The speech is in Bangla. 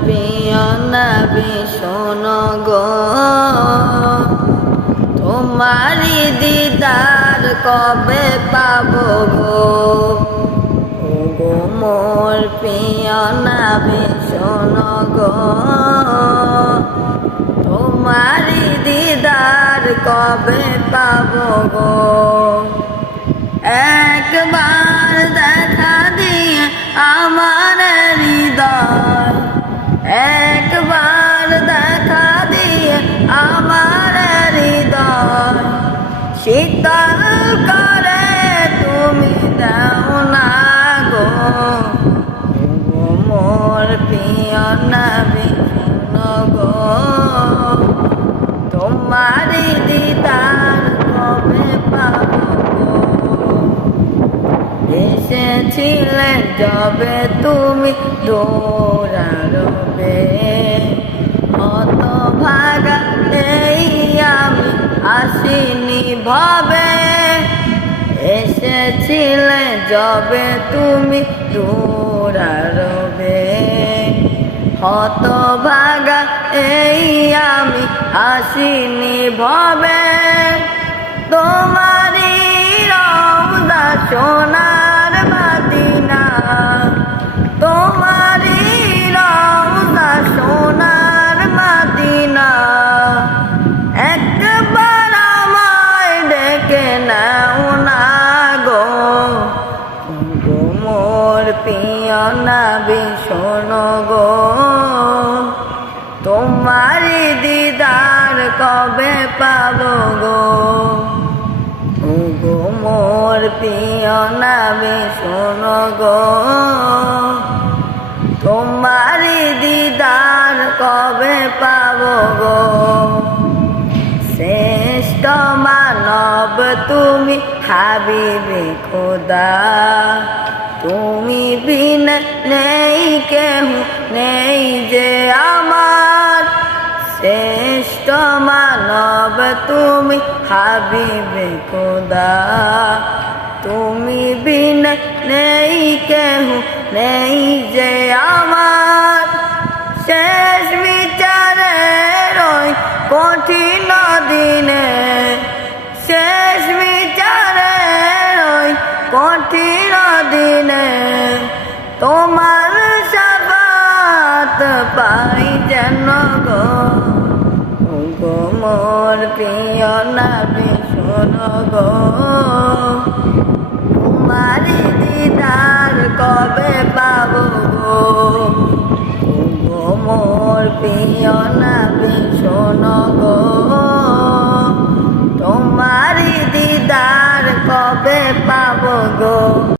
প্রিয় নবী শোনো গো, তোমারি দিদার কবে পাবো গো। ও গো মোর প্রিয় নবী শোনো গো, তোমারি দিদার কবে পাবো গো। একবার দেখা দিয়ে আমার হৃদয়, একবার দেখা দিয়ে আমার হৃদয় শীতল করে তুমি দাও না গো। মোর প্রিয় নবী শোনো গো, তোমারি দিদার কবে পাবো গো। এসেছিলে যবে তুমি দৌড়াবে, হতভাগা এই আমি আসিনি ভবে। এসেছিলে যবে তুমি দৌড়াবে, হতভাগা এই আমি আসিনি ভবে। তোমারি রওজা সোনার মদিনা, তোমারি রওজা সোনার মদিনা, একবার আমায় ডেকে নাও না গো। গো মোর প্রিয় নবী শোনো গো, তোমারি দিদার কবে পাবো গো। ও গো মোর প্রিয় নবী শোনো গো, তোমারি দিদার কবে পাবো গো। শ্রেষ্ঠ মানব তুমি হাবিবে খোদা, তুমি বিন নেই কেহ নেই যে আমার। শ্রেষ্ঠ মানব তুমি হাবিবে খোদা, তুমি বিন নেই কেহ নেই যে আমার। শেষ বিচারের ওই কঠিন দিনে, শেষ বিচারের ওই কঠিন দিনে তোমার শাফাত পাই যেন গো। ও গো মোর প্রিয় নবী শোনো গো, তোমারি দিদার কবে পাবো গো। ও গো মোর প্রিয় নবী শোনো গো,